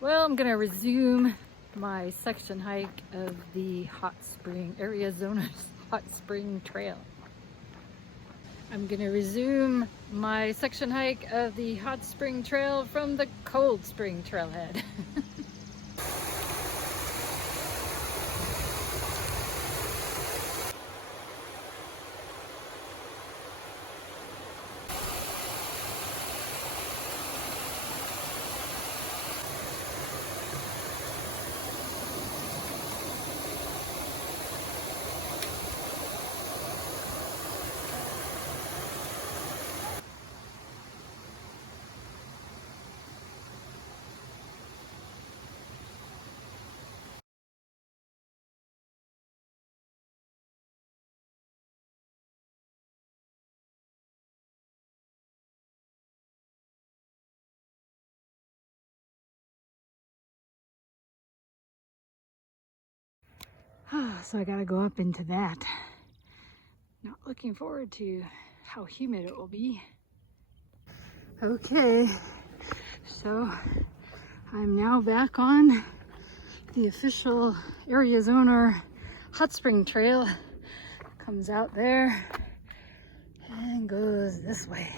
Well, I'm gonna resume my section hike of the Arizona's Hot Spring Trail. I'm gonna resume my section hike of the Hot Spring Trail from the Cold Spring Trailhead. So I gotta go up into that. Not looking forward to how humid it will be. Okay, so I'm now back on the official Arizona Hot Spring Trail. Comes out there and goes this way.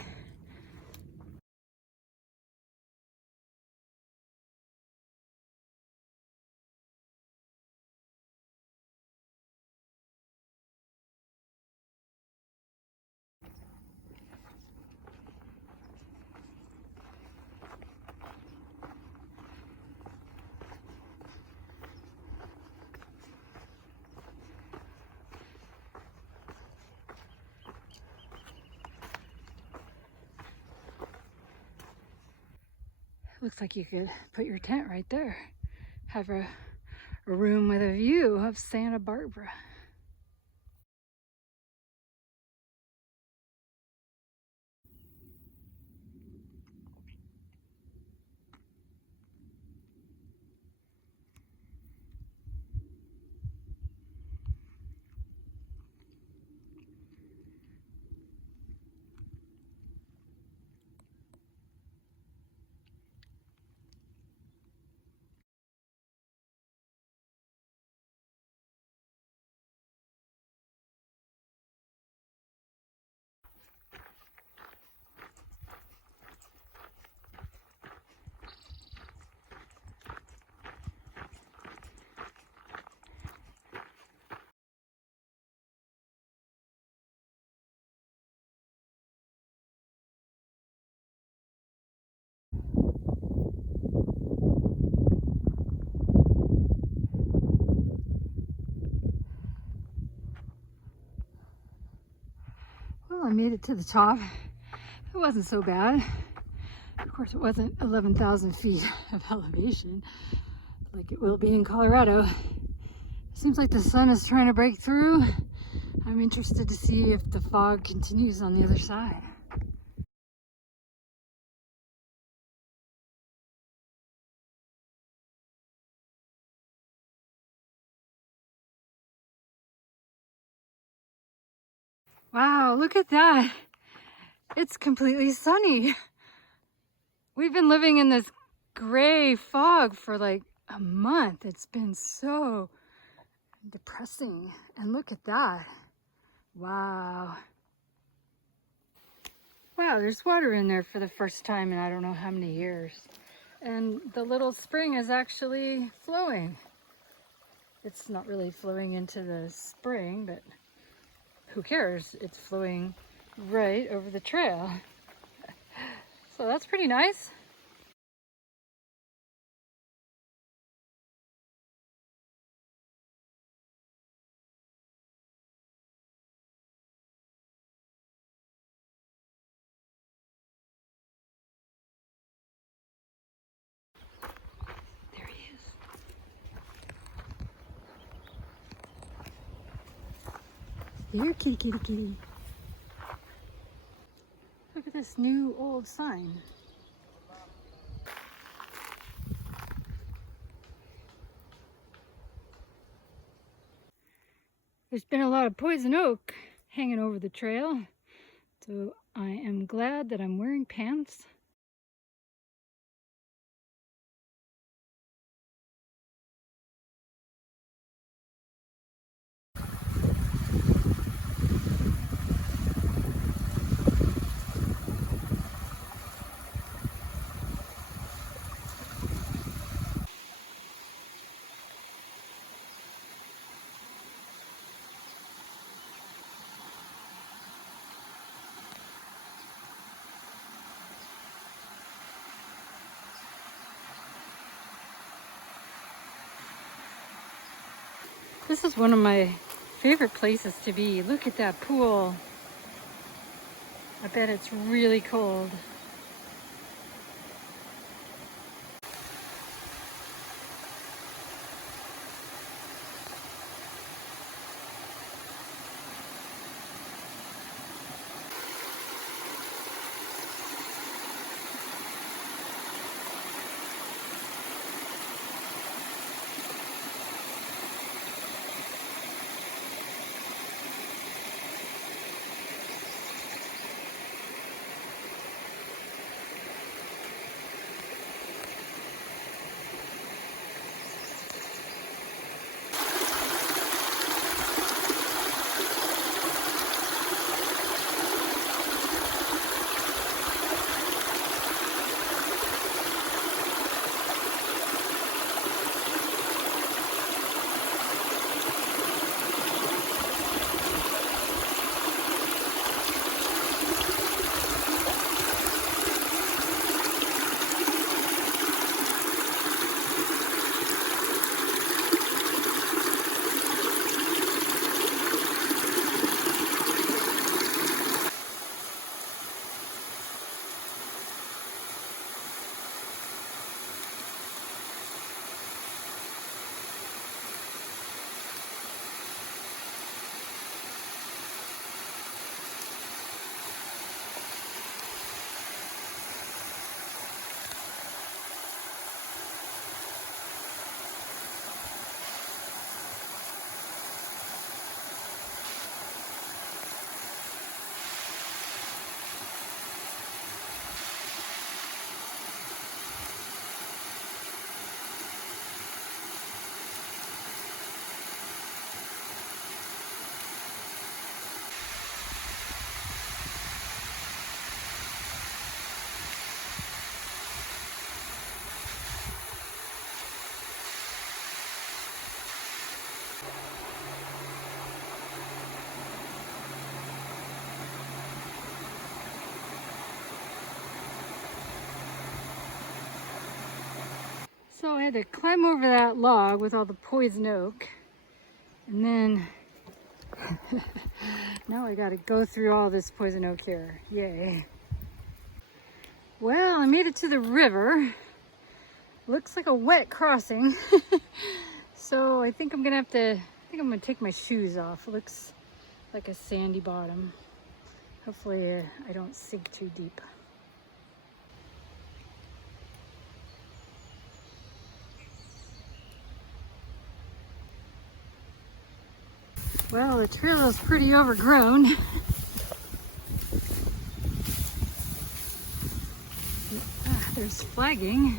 Looks like you could put your tent right there. Have a room with a view of Santa Barbara. Well, I made it to the top. It wasn't so bad. Of course, it wasn't 11,000 feet of elevation like it will be in Colorado. It seems like the sun is trying to break through. I'm interested to see if the fog continues on the other side. Wow, look at that. It's completely sunny. We've been living in this gray fog for like a month. It's been so depressing. And look at that. Wow. Wow, there's water in there for the first time in I don't know how many years. And the little spring is actually flowing. It's not really flowing into the spring, but who cares? It's flowing right over the trail. So that's pretty nice. There he is. Here, kitty, kitty, kitty. Look at this new old sign. There's been a lot of poison oak hanging over the trail, so I am glad that I'm wearing pants This is one of my favorite places to be. Look at that pool. I bet it's really cold. So I had to climb over that log with all the poison oak, and then now I gotta go through all this poison oak here. Yay. Well, I made it to the river. Looks like a wet crossing. So I think I'm gonna take my shoes off. It looks like a sandy bottom. Hopefully I don't sink too deep. Well, the trail is pretty overgrown. There's flagging.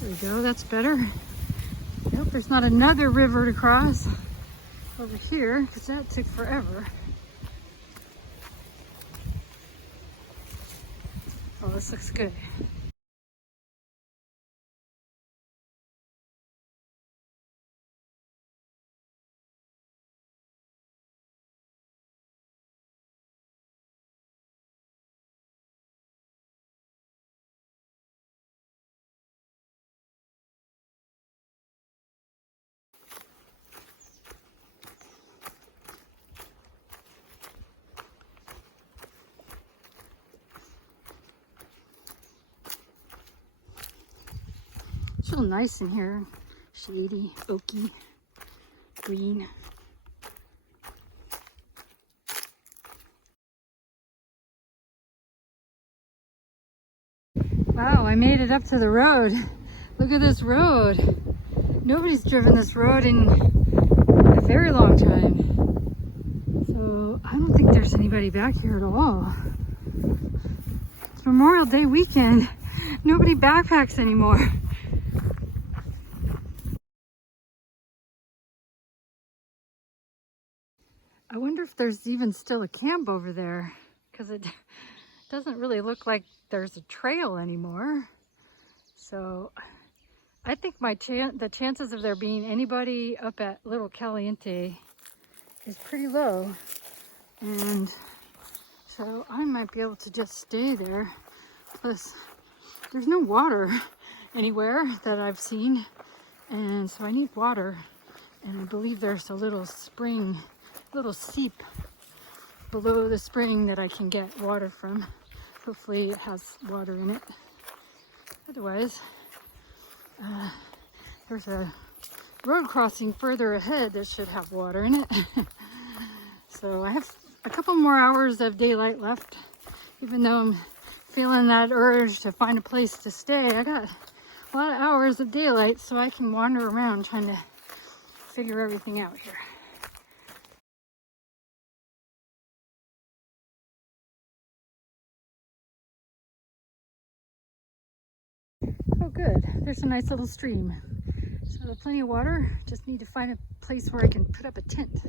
There we go, that's better. I hope there's not another river to cross over here, because that took forever. Oh, this looks good. It's real nice in here. Shady, oaky, green. Wow, I made it up to the road. Look at this road. Nobody's driven this road in a very long time. So I don't think there's anybody back here at all. It's Memorial Day weekend. Nobody backpacks anymore. I wonder if there's even still a camp over there, because it doesn't really look like there's a trail anymore. So I think the chances of there being anybody up at Little Caliente is pretty low. And so I might be able to just stay there. Plus, there's no water anywhere that I've seen. And so I need water. And I believe there's a little spring, little seep below the spring that I can get water from. Hopefully it has water in it. Otherwise, there's a road crossing further ahead that should have water in it. So I have a couple more hours of daylight left, even though I'm feeling that urge to find a place to stay. I got a lot of hours of daylight, so I can wander around trying to figure everything out here. Oh good, there's a nice little stream. So plenty of water, just need to find a place where I can put up a tent.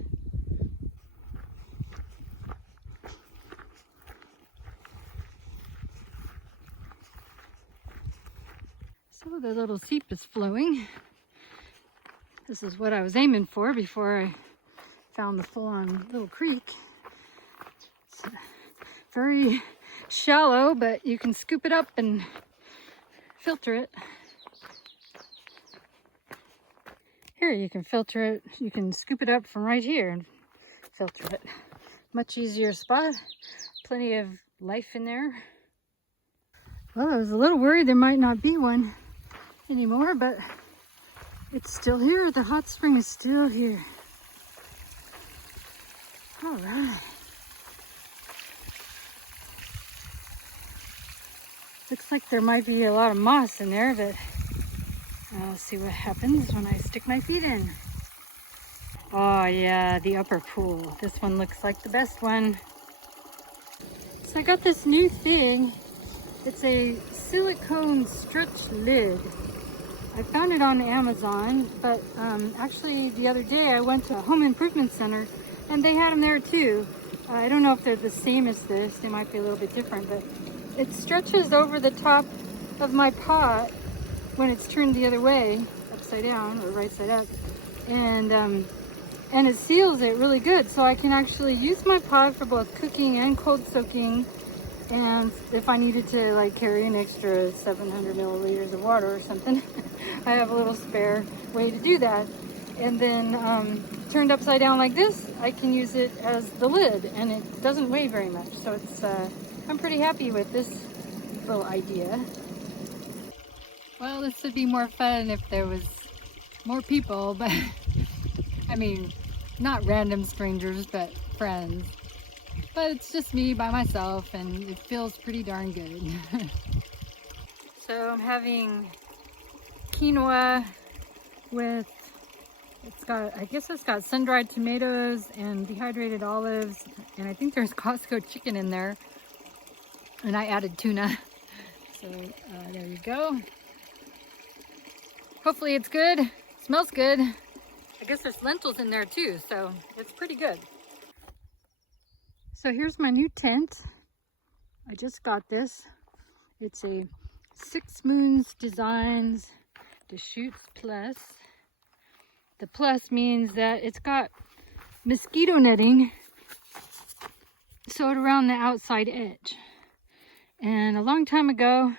So the little seep is flowing. This is what I was aiming for before I found the full-on little creek. It's very shallow, but you can scoop it up and filter it. Here you can filter it, you can scoop it up from right here and filter it. Much easier spot, plenty of life in there. Well, I was a little worried there might not be one anymore, but it's still here. The hot spring is still here. All right. Looks like there might be a lot of moss in there, but I'll see what happens when I stick my feet in. Oh yeah, the upper pool. This one looks like the best one. So I got this new thing. It's a silicone stretch lid. I found it on Amazon, but actually the other day I went to a home improvement center and they had them there too. I don't know if they're the same as this. They might be a little bit different, but it stretches over the top of my pot when it's turned the other way, upside down or right side up, and it seals it really good, so I can actually use my pot for both cooking and cold soaking. And if I needed to like carry an extra 700 milliliters of water or something, I have a little spare way to do that. And then turned upside down like this, I can use it as the lid, and it doesn't weigh very much. So it's I'm pretty happy with this little idea. Well, this would be more fun if there was more people, but I mean, not random strangers, but friends. But it's just me by myself, and it feels pretty darn good. So I'm having quinoa with, I guess it's got sun-dried tomatoes and dehydrated olives, and I think there's Costco chicken in there, and I added tuna. So there you go. Hopefully it's good. Smells good. I guess there's lentils in there too, so it's pretty good. So here's my new tent. I just got this. It's a 6 Moons Designs Deschutes Plus. The plus means that it's got mosquito netting sewed around the outside edge. And a long time ago,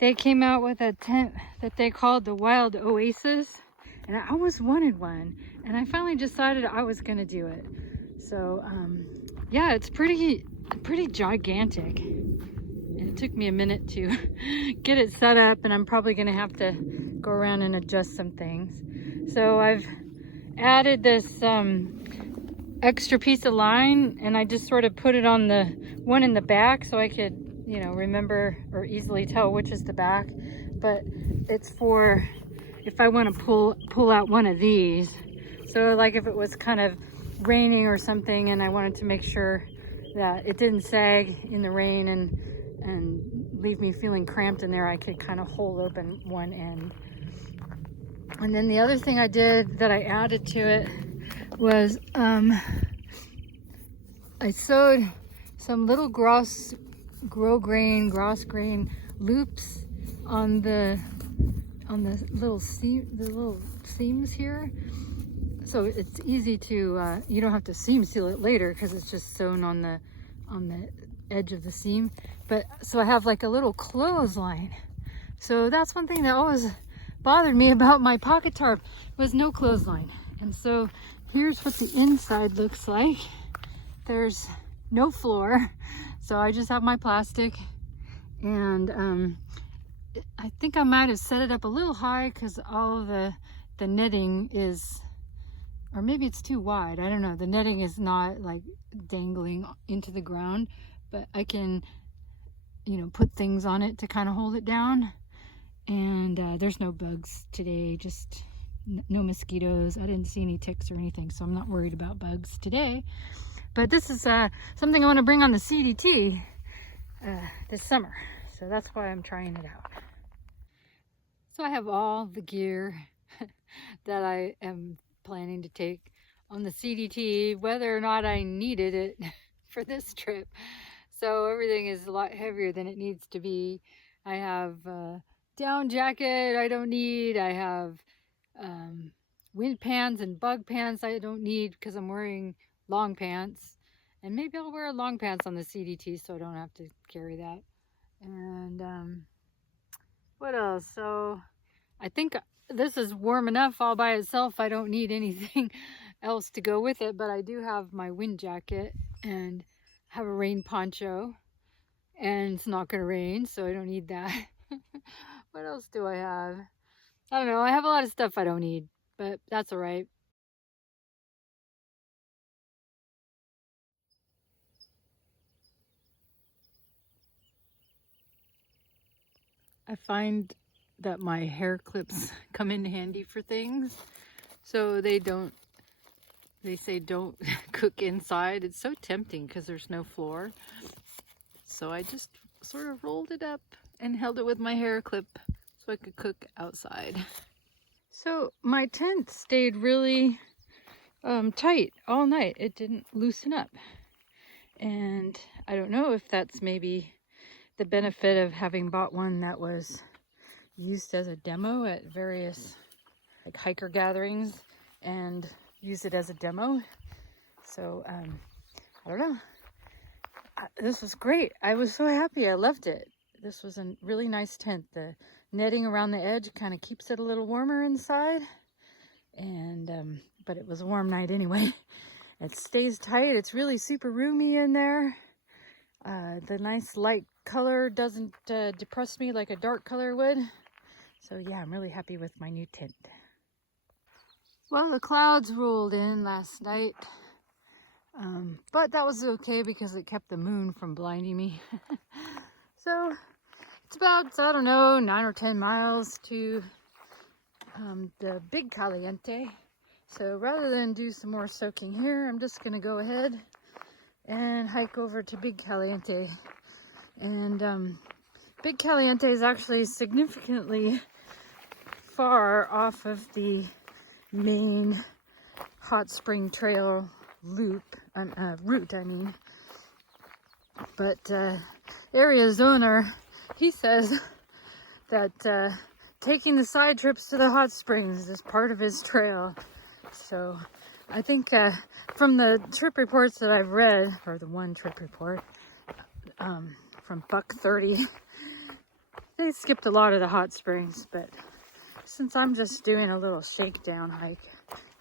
they came out with a tent that they called the Wild Oasis. And I always wanted one. And I finally decided I was gonna do it. So, yeah, it's pretty gigantic. And it took me a minute to get it set up, and I'm probably gonna have to go around and adjust some things. So I've added this extra piece of line, and I just sort of put it on the one in the back so I could, you know, remember or easily tell which is the back. But it's for if I want to pull out one of these. So like if it was kind of raining or something and I wanted to make sure that it didn't sag in the rain and leave me feeling cramped in there, I could kind of hold open one end. And then the other thing I did that I added to it was I sewed some little gross grain loops on the little seams here. So it's easy to, you don't have to seam seal it later because it's just sewn on the edge of the seam. But so I have like a little clothesline. So that's one thing that always bothered me about my pocket tarp was no clothesline. And so here's what the inside looks like. There's no floor, so I just have my plastic, and I think I might have set it up a little high because all of the netting is, or maybe it's too wide, I don't know. The netting is not like dangling into the ground, but I can, you know, put things on it to kind of hold it down. And there's no bugs today, just no mosquitoes. I didn't see any ticks or anything, so I'm not worried about bugs today. But this is something I want to bring on the CDT this summer, so that's why I'm trying it out. So I have all the gear that I am planning to take on the CDT, whether or not I needed it for this trip. So everything is a lot heavier than it needs to be. I have down jacket I don't need. I have wind pants and bug pants I don't need because I'm wearing long pants. And maybe I'll wear long pants on the CDT so I don't have to carry that. And what else? So I think this is warm enough all by itself. I don't need anything else to go with it, but I do have my wind jacket and have a rain poncho, and it's not going to rain, so I don't need that. What else do I have? I don't know. I have a lot of stuff I don't need, but that's all right. I find that my hair clips come in handy for things. So they say don't cook inside. It's so tempting because there's no floor. So I just sort of rolled it up and held it with my hair clip so I could cook outside. So my tent stayed really tight all night. It didn't loosen up. And I don't know if that's maybe the benefit of having bought one that was used as a demo at various like hiker gatherings and use it as a demo. So I don't know. This was great. I was so happy. I loved it. This was a really nice tent. The netting around the edge kind of keeps it a little warmer inside, and but it was a warm night anyway. It stays tight. It's really super roomy in there. The nice light color doesn't depress me like a dark color would. So yeah, I'm really happy with my new tent. Well, the clouds rolled in last night, but that was okay because it kept the moon from blinding me. So it's about, I don't know, 9 or 10 miles to the Big Caliente. So rather than do some more soaking here, I'm just gonna go ahead and hike over to Big Caliente. And Big Caliente is actually significantly far off of the main hot spring trail route, I mean. But area's owner, he says that taking the side trips to the hot springs is part of his trail. So I think from the trip reports that I've read, or the one trip report from Buck 30, they skipped a lot of the hot springs, but since I'm just doing a little shakedown hike,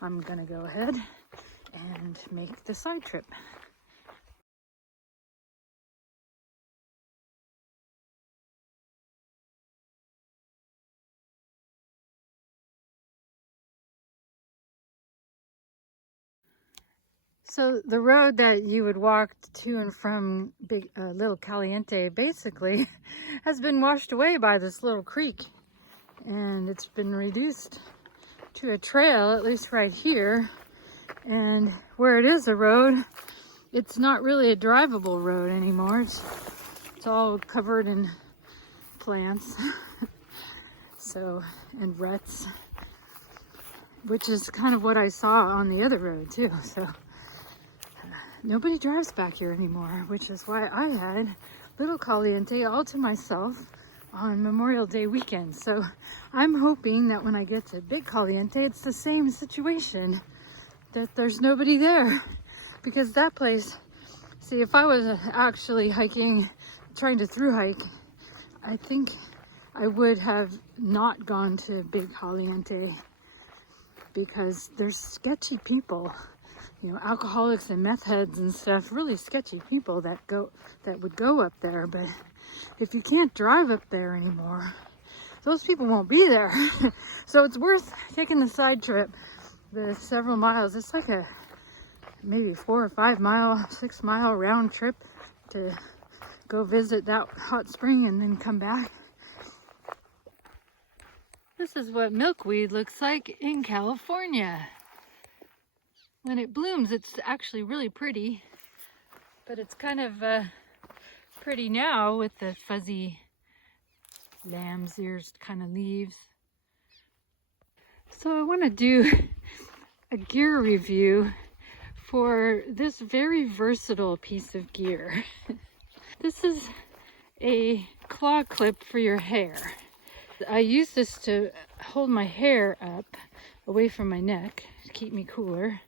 I'm gonna go ahead and make the side trip. So the road that you would walk to and from Little Caliente basically has been washed away by this little creek, and it's been reduced to a trail, at least right here. And where it is a road, it's not really a drivable road anymore. It's all covered in plants. So, and ruts, which is kind of what I saw on the other road too. So nobody drives back here anymore, which is why I had Little Caliente all to myself on Memorial Day weekend. So I'm hoping that when I get to Big Caliente, it's the same situation, that there's nobody there. Because that place, see, if I was actually hiking, trying to through hike, I think I would have not gone to Big Caliente because there's sketchy people, you know, alcoholics and meth heads and stuff, really sketchy people that would go up there. But if you can't drive up there anymore, those people won't be there. So it's worth taking the side trip, the several miles. It's like a maybe 4 or 5 mile, 6 mile round trip to go visit that hot spring and then come back. This is what milkweed looks like in California. When it blooms, it's actually really pretty, but it's kind of pretty now with the fuzzy lamb's ears kind of leaves. So I want to do a gear review for this very versatile piece of gear. This is a claw clip for your hair. I use this to hold my hair up away from my neck to keep me cooler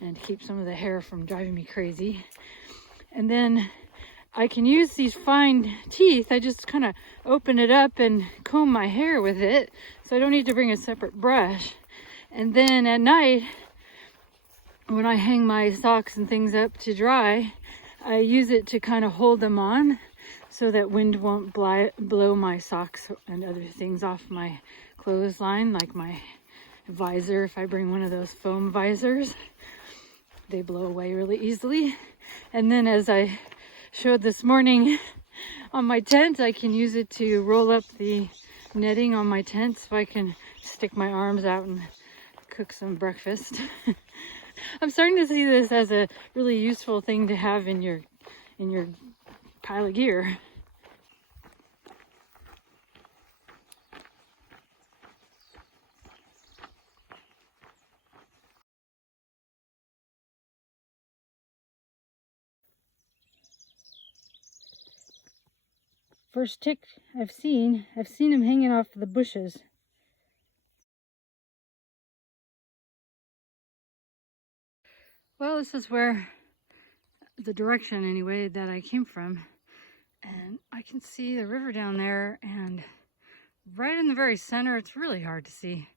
and to keep some of the hair from driving me crazy. And then I can use these fine teeth. I just kind of open it up and comb my hair with it, so I don't need to bring a separate brush. And then at night, when I hang my socks and things up to dry, I use it to kind of hold them on so that wind won't blow my socks and other things off my clothesline, like my visor. If I bring one of those foam visors, they blow away really easily. And then, as I showed this morning on my tent, I can use it to roll up the netting on my tent so I can stick my arms out and cook some breakfast. I'm starting to see this as a really useful thing to have in your pile of gear. First tick I've seen him hanging off the bushes. Well, this is where, the direction anyway, that I came from. And I can see the river down there, and right in the very center, it's really hard to see.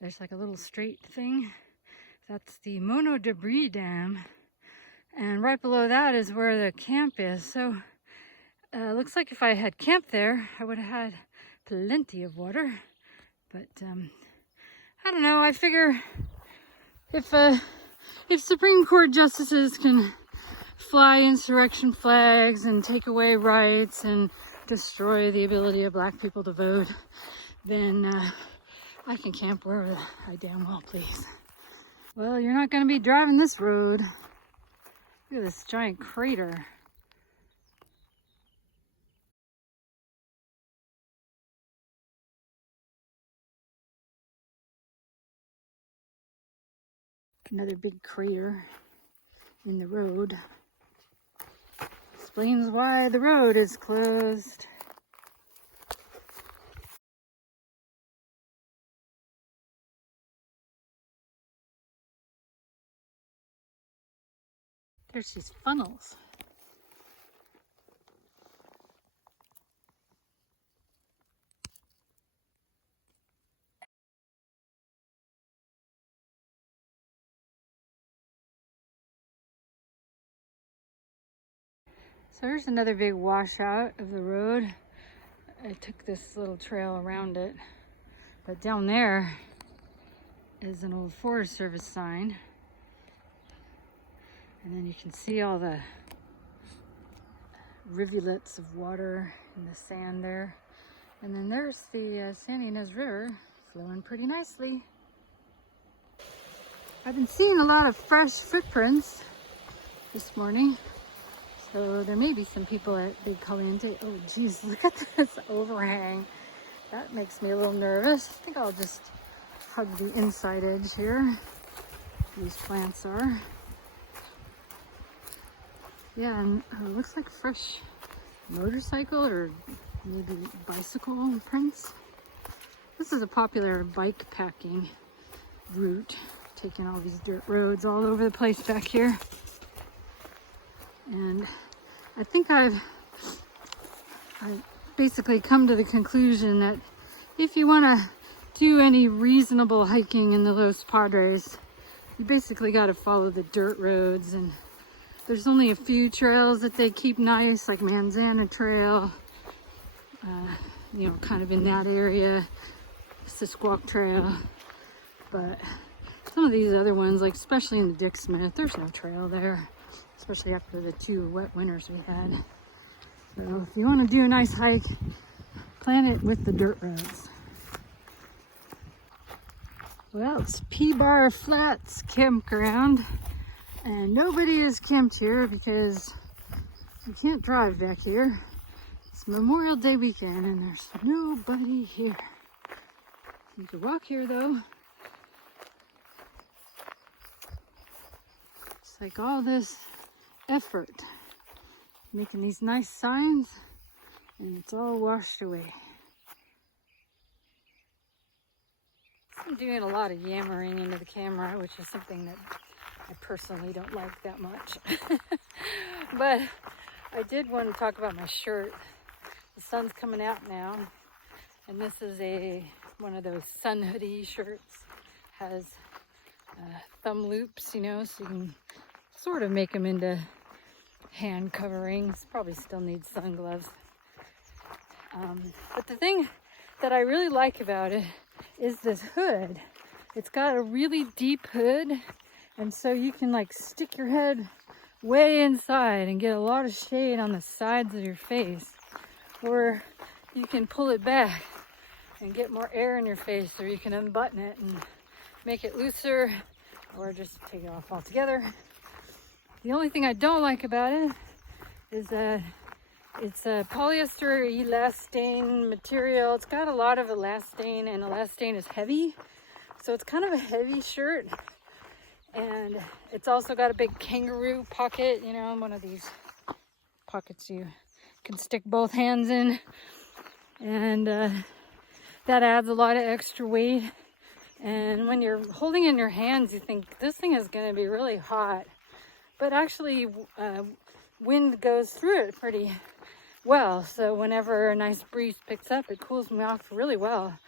There's like a little straight thing. That's the Mono Debris Dam. And right below that is where the camp is. So looks like if I had camped there, I would have had plenty of water. But I don't know. I figure if Supreme Court justices can fly insurrection flags and take away rights and destroy the ability of black people to vote, then I can camp wherever I damn well please. Well, you're not going to be driving this road. Look at this giant crater. Another big crater in the road. Explains why the road is closed. There's these funnels. So here's another big washout of the road. I took this little trail around it. But down there is an old Forest Service sign. And then you can see all the rivulets of water in the sand there. And then there's the San Ynez River flowing pretty nicely. I've been seeing a lot of fresh footprints this morning. So there may be some people at Big Caliente. Oh geez, look at this overhang. That makes me a little nervous. I think I'll just hug the inside edge here. These plants are. Yeah, and it looks like fresh motorcycle or maybe bicycle prints. This is a popular bike packing route, taking all these dirt roads all over the place back here. And I think I've basically come to the conclusion that if you want to do any reasonable hiking in the Los Padres, you basically got to follow the dirt roads, and there's only a few trails that they keep nice, like Manzana Trail, you know, kind of in that area, Sisquoc Trail. But some of these other ones, like especially in the Dick Smith, there's no trail there, especially after the 2 wet winters we had. So if you want to do a nice hike, plan it with the dirt roads. Well, it's P-Bar Flats Campground, and nobody is camped here because you can't drive back here. It's Memorial Day weekend and there's nobody here. You can walk here though. It's like all this effort making these nice signs and it's all washed away. I'm doing a lot of yammering into the camera, which is something that I personally don't like that much. But I did want to talk about my shirt. The sun's coming out now, and this is one of those sun hoodie shirts. Has thumb loops, you know, so you can sort of make them into hand coverings. Probably still need sun gloves. But the thing that I really like about it is this hood. It's got a really deep hood, and so you can like stick your head way inside and get a lot of shade on the sides of your face, or you can pull it back and get more air in your face, or you can unbutton it and make it looser, or just take it off altogether. The only thing I don't like about it is that it's a polyester elastane material. It's got a lot of elastane, and elastane is heavy. So it's kind of a heavy shirt. And it's also got a big kangaroo pocket, you know, one of these pockets you can stick both hands in. And that adds a lot of extra weight. And when you're holding it in your hands, you think this thing is going to be really hot. But actually, wind goes through it pretty well, so whenever a nice breeze picks up, it cools me off really well,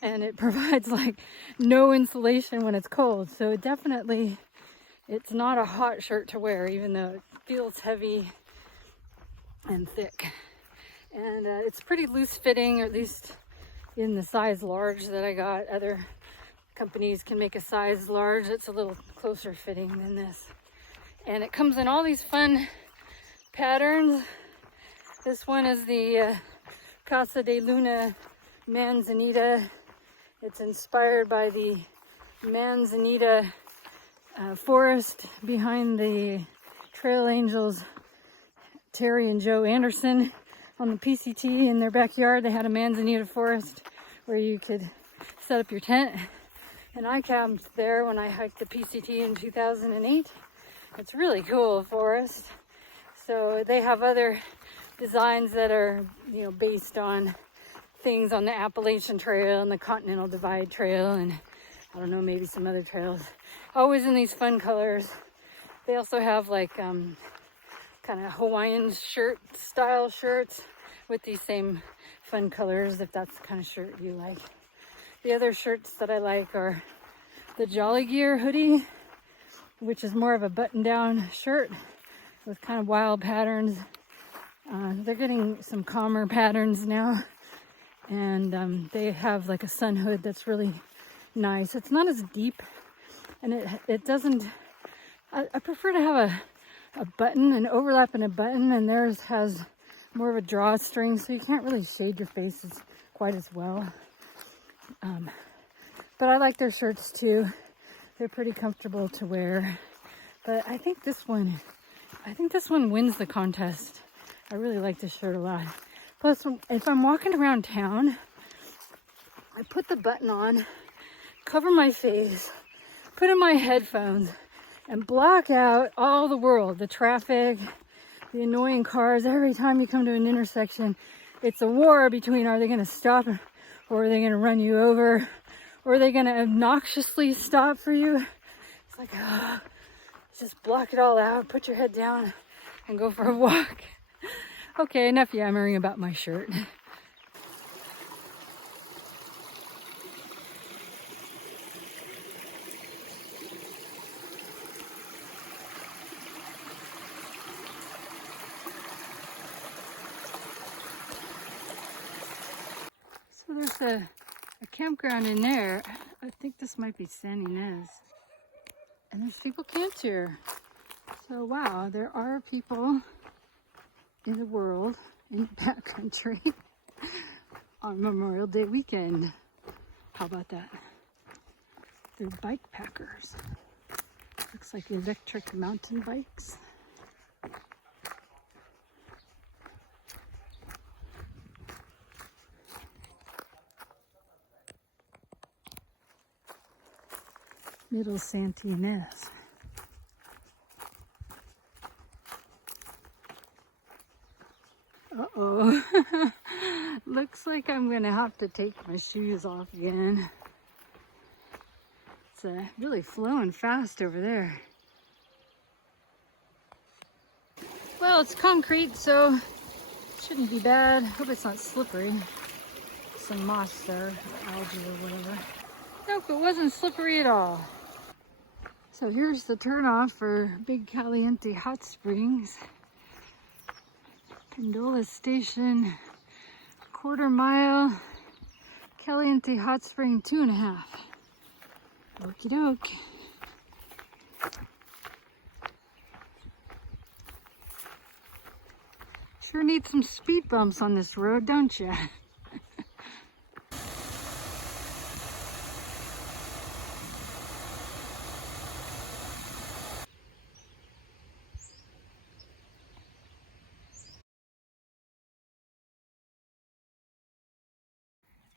and it provides like no insulation when it's cold. So it's not a hot shirt to wear, even though it feels heavy and thick. And it's pretty loose fitting, or at least in the size large that I got. Other companies can make a size large that's a little closer fitting than this, and it comes in all these fun patterns. This one is the Casa de Luna Manzanita. It's inspired by the Manzanita forest behind the Trail Angels, Terry and Joe Anderson. On the PCT in their backyard, they had a Manzanita forest where you could set up your tent. And I camped there when I hiked the PCT in 2008. It's really cool forest. So they have other designs that are, you know, based on things on the Appalachian Trail and the Continental Divide Trail, and I don't know, maybe some other trails. Always in these fun colors. They also have like kind of Hawaiian style shirts with these same fun colors, if that's the kind of shirt you like. The other shirts that I like are the Jolly Gear hoodie, which is more of a button-down shirt with kind of wild patterns. They're getting some calmer patterns now, and they have like a sun hood that's really nice. It's not as deep, and it doesn't, I prefer to have a button, an overlap in a button, and theirs has more of a drawstring, so you can't really shade your faces quite as well. But I like their shirts too. They're pretty comfortable to wear. But I think this one wins the contest. I really like this shirt a lot. Plus, if I'm walking around town, I put the button on, cover my face, put in my headphones, and block out all the world, the traffic, the annoying cars. Every time you come to an intersection, it's a war between, are they going to stop or are they going to run you over? Or are they going to obnoxiously stop for you? It's like, just block it all out, put your head down, and go for a walk. Okay, enough yammering about my shirt. there's a campground in there. I think this might be San Ynez. And there's people camped here. So wow, there are people in the world, in the backcountry, on Memorial Day weekend. How about that? They're bike packers. Looks like electric mountain bikes. Middle Santa Ynez. Uh-oh. Looks like I'm gonna have to take my shoes off again. It's really flowing fast over there. Well, it's concrete, so it shouldn't be bad. Hope it's not slippery. Some moss there, or algae or whatever. Nope, it wasn't slippery at all. So here's the turnoff for Big Caliente Hot Springs. Gondola Station, 1/4 mile, Caliente Hot Spring 2.5. Okie doke. Sure need some speed bumps on this road, don't you?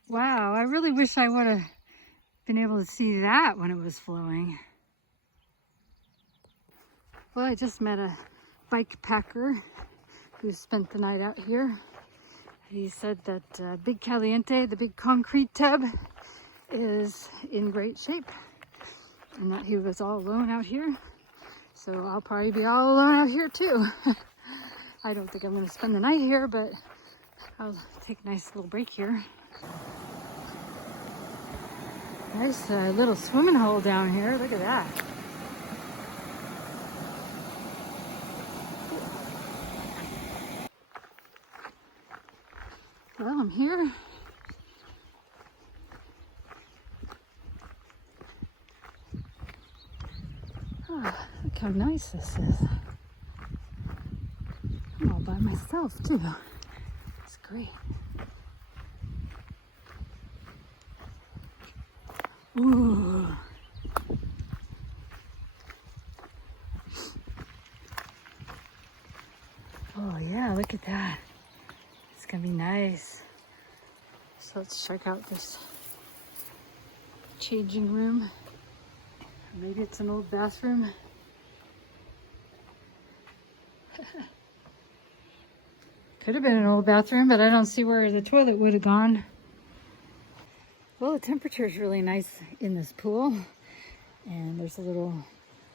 Wow, I really wish I would have been able to see that when it was flowing. Well, I just met a bike packer who spent the night out here. He said that Big Caliente, the big concrete tub, is in great shape and that he was all alone out here. So I'll probably be all alone out here too. I don't think I'm going to spend the night here, but I'll take a nice little break here. Nice little swimming hole down here. Look at that. Well, I'm here. Oh, look how nice this is. I'm all by myself too. It's great. Ooh. Oh yeah, look at that. It's gonna be nice. So let's check out this changing room. Maybe it's an old bathroom. Could have been an old bathroom, but I don't see where the toilet would have gone. Well, the temperature is really nice in this pool, and there's a little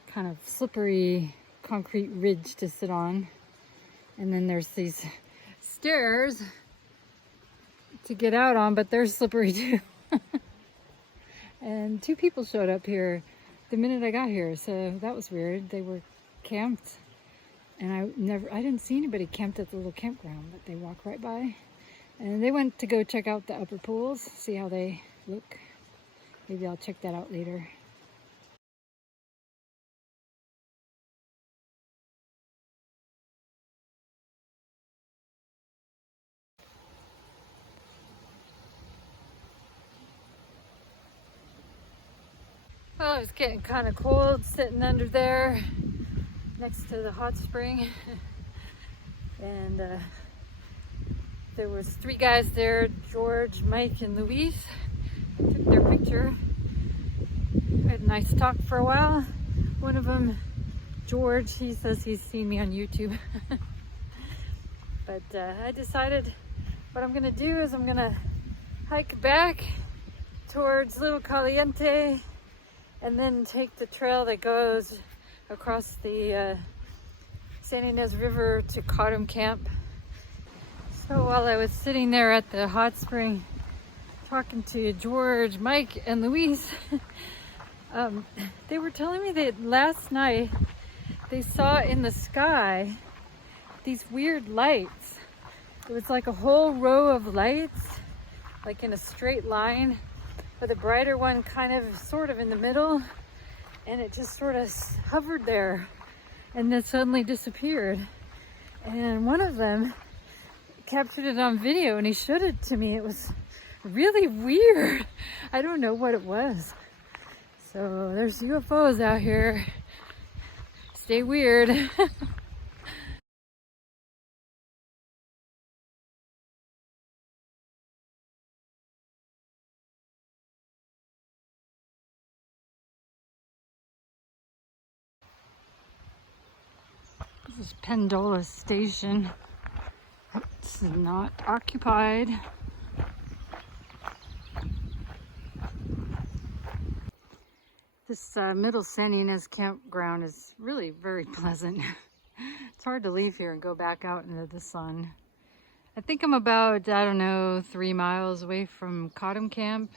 kind of slippery concrete ridge to sit on, and then there's these stairs to get out on, but they're slippery too. And 2 people showed up here the minute I got here, so that was weird. They were camped, and I didn't see anybody camped at the little campground, but they walked right by, and they went to go check out the upper pools, see how they look. Maybe I'll check that out later. Well, it was getting kind of cold sitting under there next to the hot spring. And there was 3 guys there, George, Mike, and Luis. I took their picture. We had a nice talk for a while. One of them, George, he says he's seen me on YouTube. But I decided what I'm gonna do is I'm gonna hike back towards Little Caliente and then take the trail that goes across the San Ynez River to Cautum camp. So while I was sitting there at the hot spring talking to George, Mike, and Luis, they were telling me that last night they saw in the sky these weird lights. It was like a whole row of lights like in a straight line, with a brighter one kind of sort of in the middle, and it just sort of hovered there and then suddenly disappeared. And one of them captured it on video and he showed it to me. It was really weird. I don't know what it was. So there's UFOs out here. Stay weird. This is Pendola Station. It's not occupied. This Middle San Ynez campground is really very pleasant. It's hard to leave here and go back out into the sun. I think I'm about, I don't know, 3 miles away from Cautum camp.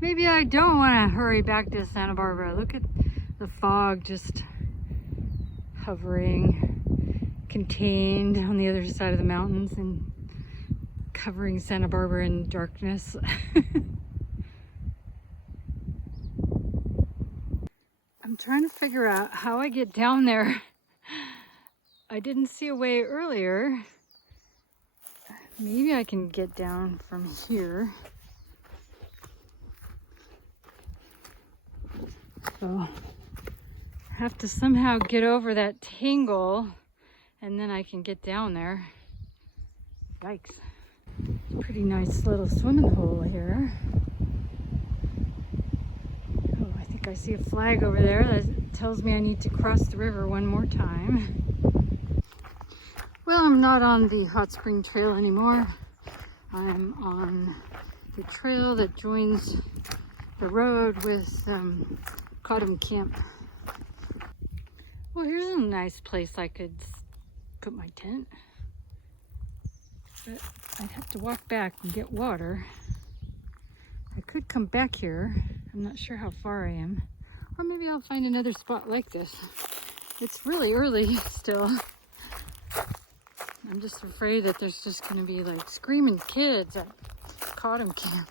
Maybe I don't want to hurry back to Santa Barbara. Look at the fog just hovering, contained on the other side of the mountains and covering Santa Barbara in darkness. I'm trying to figure out how I get down there. I didn't see a way earlier. Maybe I can get down from here. So I have to somehow get over that tangle and then I can get down there. Yikes. Pretty nice little swimming hole here. Oh, I think I see a flag over there that tells me I need to cross the river one more time. Well, I'm not on the Hot Spring Trail anymore. I'm on the trail that joins the road with Cautum camp. Well, here's a nice place I could put my tent. But I'd have to walk back and get water. I could come back here. I'm not sure how far I am. Or maybe I'll find another spot like this. It's really early still. I'm just afraid that there's just going to be like screaming kids at Cautum camp.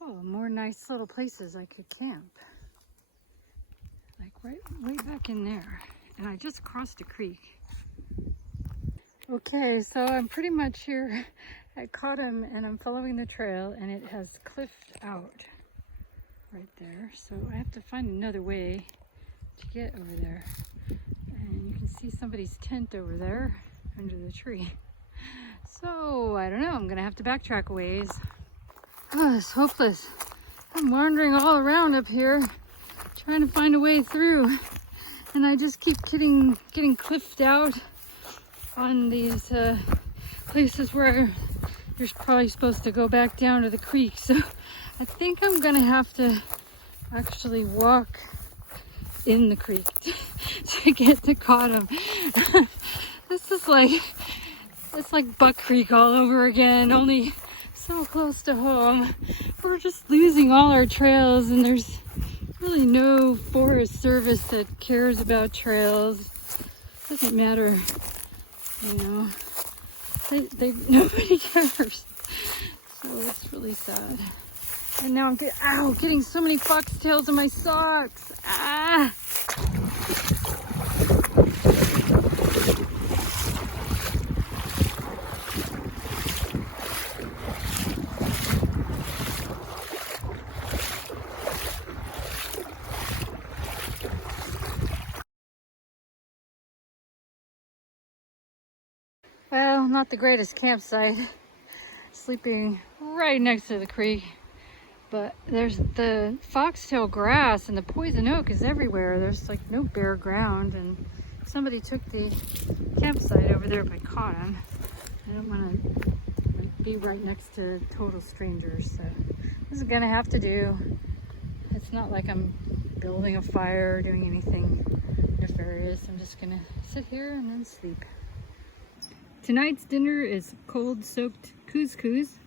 Oh, more nice little places I could camp. Like way back in there. And I just crossed a creek. Okay, so I'm pretty much here at Cautum and I'm following the trail and it has cliffed out right there. So I have to find another way to get over there. And you can see somebody's tent over there under the tree. So I don't know, I'm gonna have to backtrack a ways. Oh, it's hopeless. I'm wandering all around up here trying to find a way through. And I just keep getting cliffed out on these places where you're probably supposed to go back down to the creek. So I think I'm gonna have to actually walk in the creek to get to Cautum. This is like, it's like Buck Creek all over again, only so close to home. We're just losing all our trails and there's really no Forest Service that cares about trails. Doesn't matter, you know, nobody cares. So it's really sad. And now I'm getting so many foxtails in my socks. Ah! Well, not the greatest campsite. sleeping right next to the creek. But there's the foxtail grass and the poison oak is everywhere. There's like no bare ground, and somebody took the campsite over there by Cautum. I don't want to be right next to total strangers, so this is gonna have to do. It's not like I'm building a fire or doing anything nefarious. I'm just gonna sit here and then sleep. Tonight's dinner is cold soaked couscous.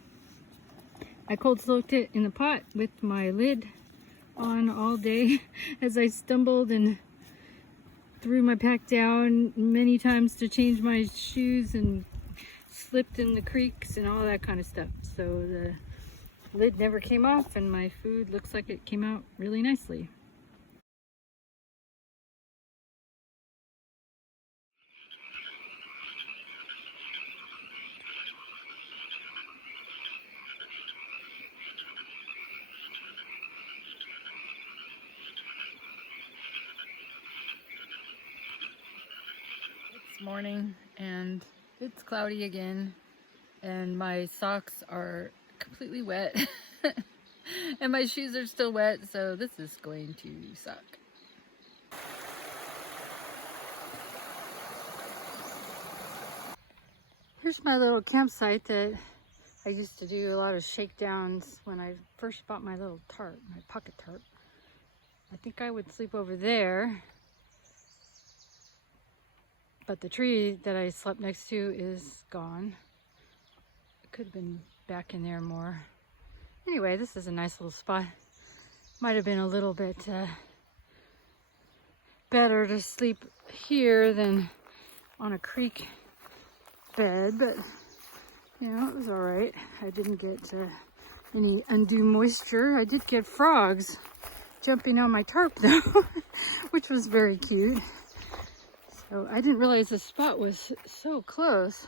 I cold soaked it in the pot with my lid on all day as I stumbled and threw my pack down many times to change my shoes and slipped in the creeks and all that kind of stuff. So the lid never came off and my food looks like it came out really nicely. It's morning and it's cloudy again, and my socks are completely wet and my shoes are still wet, so this is going to suck. Here's my little campsite that I used to do a lot of shakedowns when I first bought my little tarp, my pocket tarp. I think I would sleep over there, but the tree that I slept next to is gone. It could have been back in there more. Anyway, this is a nice little spot. Might have been a little bit better to sleep here than on a creek bed, but you know, it was all right. I didn't get any undue moisture. I did get frogs jumping on my tarp though, which was very cute. So I didn't realize the spot was so close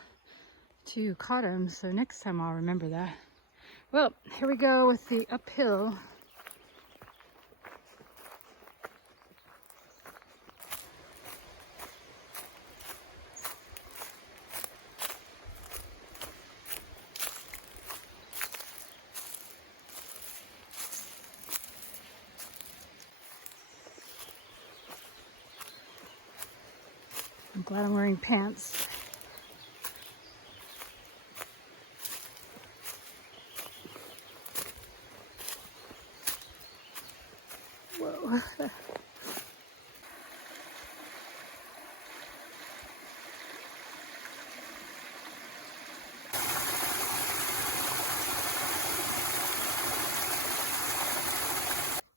to Cautum, so next time I'll remember that. Well, here we go with the uphill. I'm glad I'm wearing pants. Whoa.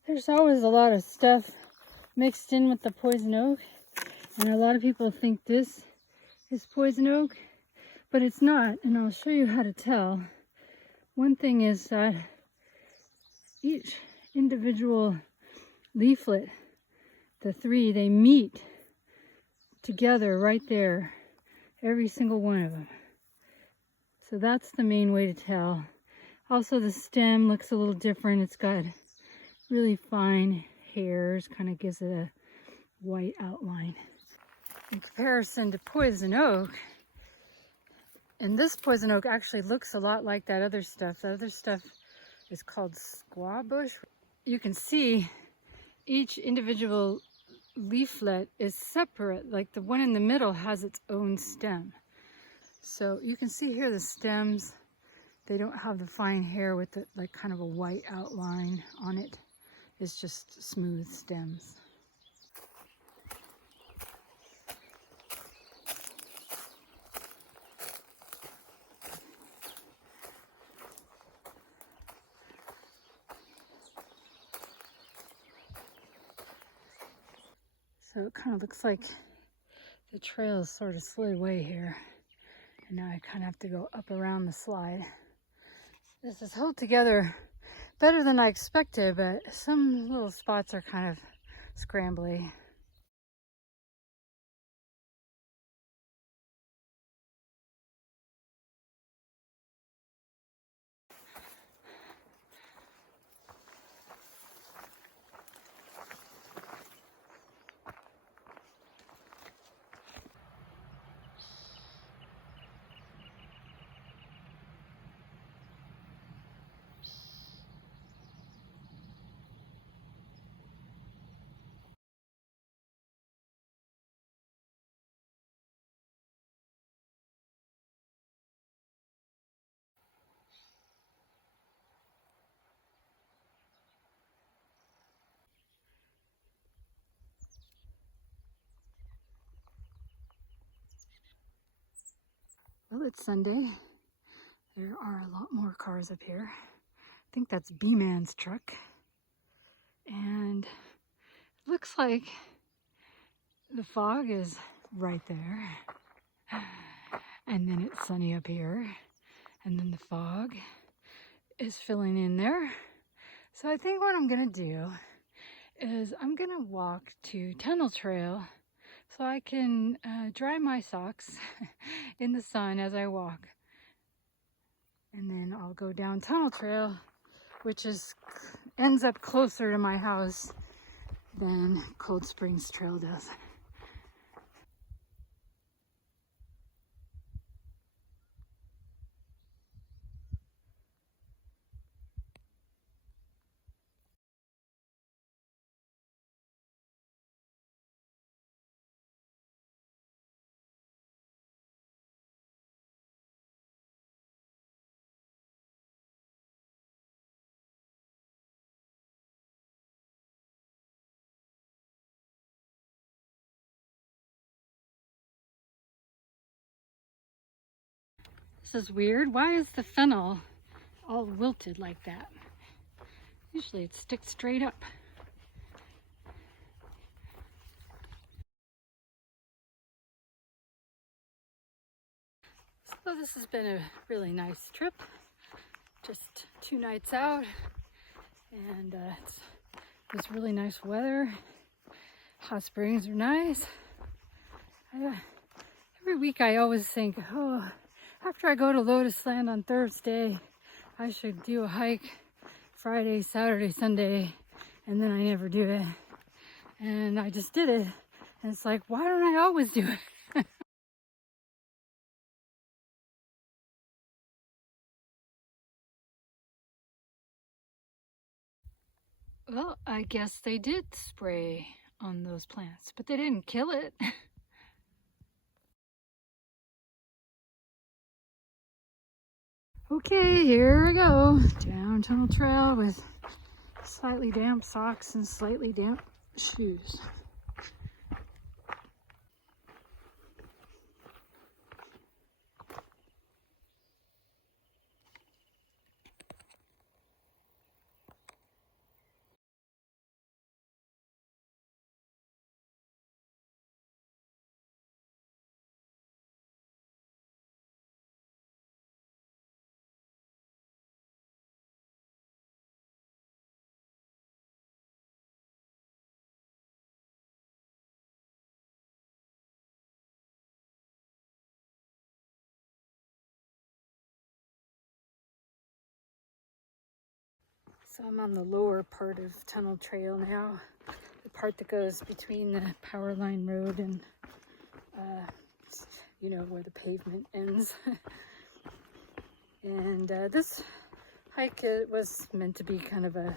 There's always a lot of stuff mixed in with the poison oak, and a lot of people think this is poison oak, but it's not, and I'll show you how to tell. One thing is that each individual leaflet, the three, they meet together right there, every single one of them. So that's the main way to tell. Also, the stem looks a little different. It's got really fine hairs, kind of gives it a white outline. In comparison to poison oak, and this poison oak actually looks a lot like that other stuff. The other stuff is called squaw bush. You can see each individual leaflet is separate, like the one in the middle has its own stem. So you can see here the stems, they don't have the fine hair with the, like kind of a white outline on it. It's just smooth stems. So it kind of looks like the trail is sort of slid away here. And now I kind of have to go up around the slide. This is held together better than I expected, but some little spots are kind of scrambly. Well, it's Sunday. There are a lot more cars up here. I think that's B-Man's truck. And it looks like the fog is right there. And then it's sunny up here. And then the fog is filling in there. So I think what I'm gonna do is I'm gonna walk to Tunnel Trail so I can dry my socks in the sun as I walk. And then I'll go down Tunnel Trail, which ends up closer to my house than Cold Springs Trail does. This is weird. Why is the fennel all wilted like that? Usually it sticks straight up. So this has been a really nice trip. Just 2 nights out, and it was really nice weather. Hot springs are nice. Every week I always think, oh, after I go to Lotus Land on Thursday, I should do a hike Friday, Saturday, Sunday, and then I never do it. And I just did it, and it's like, why don't I always do it? Well, I guess they did spray on those plants, but they didn't kill it. Okay, here we go. Down Tunnel Trail with slightly damp socks and slightly damp shoes. So I'm on the lower part of Tunnel Trail now, the part that goes between the Power Line Road and, you know, where the pavement ends. And this hike was meant to be kind of a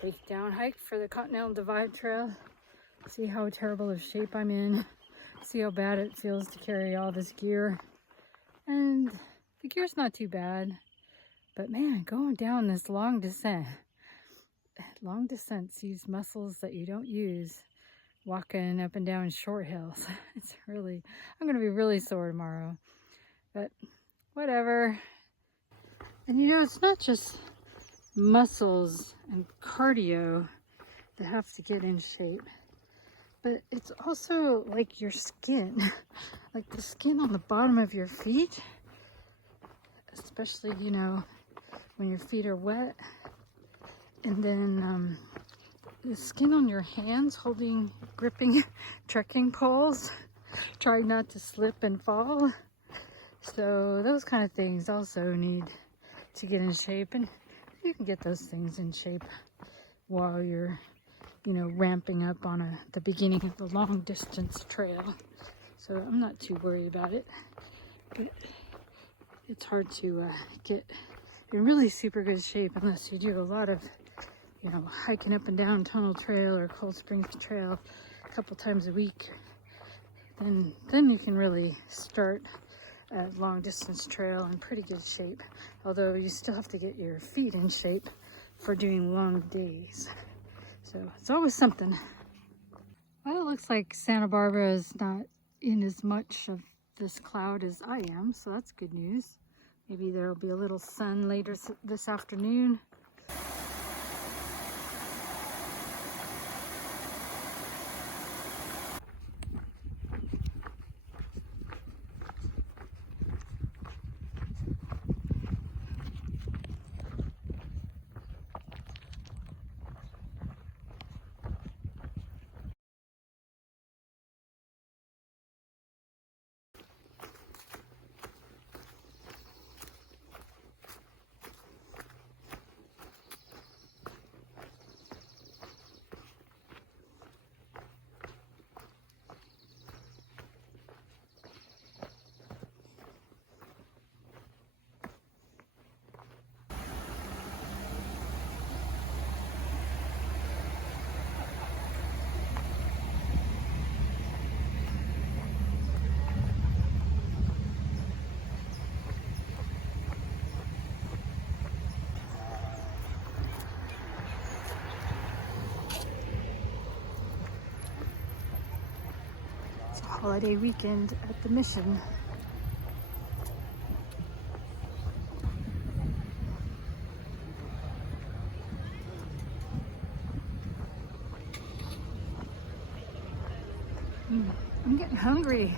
shakedown hike for the Continental Divide Trail. See how terrible of shape I'm in. See how bad it feels to carry all this gear. And the gear's not too bad. But man, going down this long descents use muscles that you don't use walking up and down short hills. It's really, I'm going to be really sore tomorrow, but whatever. And you know, it's not just muscles and cardio that have to get in shape, but it's also like your skin, like the skin on the bottom of your feet, especially, you know, when your feet are wet, and then the skin on your hands gripping trekking poles, trying not to slip and fall. So those kind of things also need to get in shape, and you can get those things in shape while you're, you know, ramping up on the beginning of the long distance trail. So I'm not too worried about it, but it's hard to get in really super good shape unless you do a lot of, you know, hiking up and down Tunnel Trail or Cold Springs Trail a couple times a week. Then you can really start a long distance trail in pretty good shape, although you still have to get your feet in shape for doing long days. So it's always something. Well, it looks like Santa Barbara is not in as much of this cloud as I am, so that's good news. Maybe there'll be a little sun later this afternoon. Holiday weekend at the mission. I'm getting hungry.